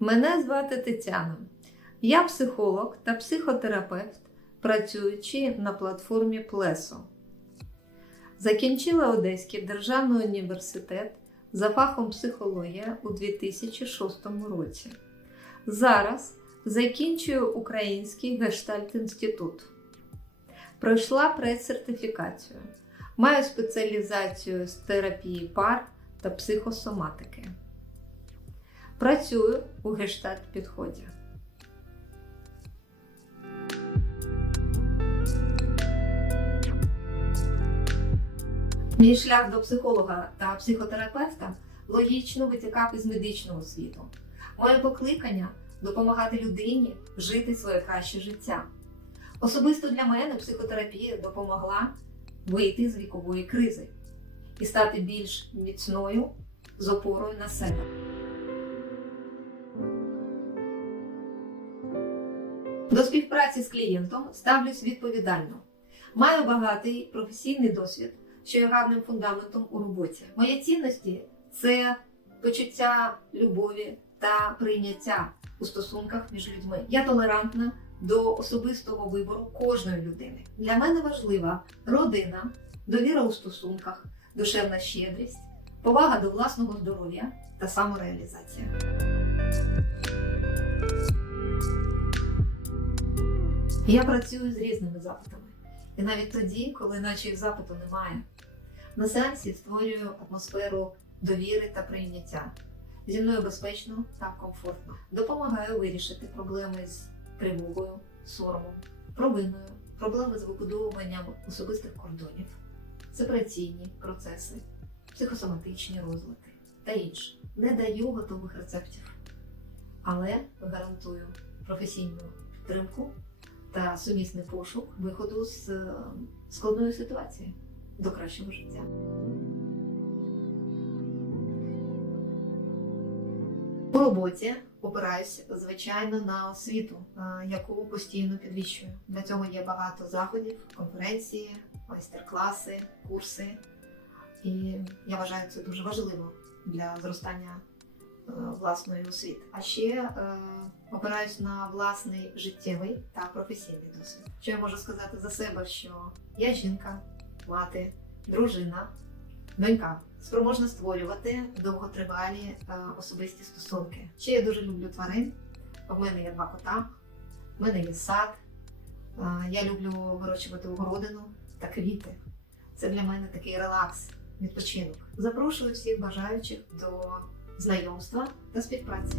Мене звати Тетяна. Я психолог та психотерапевт, працюючи на платформі Плесо. Закінчила Одеський державний університет за фахом психологія у 2006 році. Зараз закінчую Український гештальт-інститут. Пройшла предсертифікацію. Маю спеціалізацію з терапії пар та психосоматики. Працюю у гештальт підході. Мій шлях до психолога та психотерапевта логічно витікав із медичного світу. Моє покликання допомагати людині жити своє краще життя. Особисто для мене психотерапія допомогла вийти з вікової кризи і стати більш міцною з опорою на себе. До співпраці з клієнтом ставлюсь відповідально. Маю багатий професійний досвід, що є гарним фундаментом у роботі. Мої цінності це почуття любові та прийняття у стосунках між людьми. Я толерантна до особистого вибору кожної людини. Для мене важлива родина, довіра у стосунках, душевна щедрість, повага до власного здоров'я та самореалізація. Я працюю з різними запитами. І навіть тоді, коли наче їх запиту немає. На сеансі створюю атмосферу довіри та прийняття. Зі мною безпечно та комфортно. Допомагаю вирішити проблеми з тривогою, соромом, провиною, проблеми з вибудовуванням особистих кордонів, сепараційні процеси, психосоматичні розлади та інше. Не даю готових рецептів, але гарантую професійну підтримку та сумісний пошук виходу з е, складної ситуації до кращого життя. У роботі опираюсь, звичайно, на освіту, е, яку постійно підвищую. Для цього є багато заходів, конференції, майстер-класи, курси. І я вважаю це дуже важливо для зростання власної освіти. А ще е, опираюсь на власний життєвий та професійний досвід. Що я можу сказати за себе, що я жінка, мати, дружина, донька, спроможна створювати довготривалі е, особисті стосунки. Ще я дуже люблю тварин. У мене є два кота, в мене є сад. Е, я люблю вирощувати огородину та квіти. Це для мене такий релакс, відпочинок. Запрошую всіх бажаючих до знайомства та співпраці.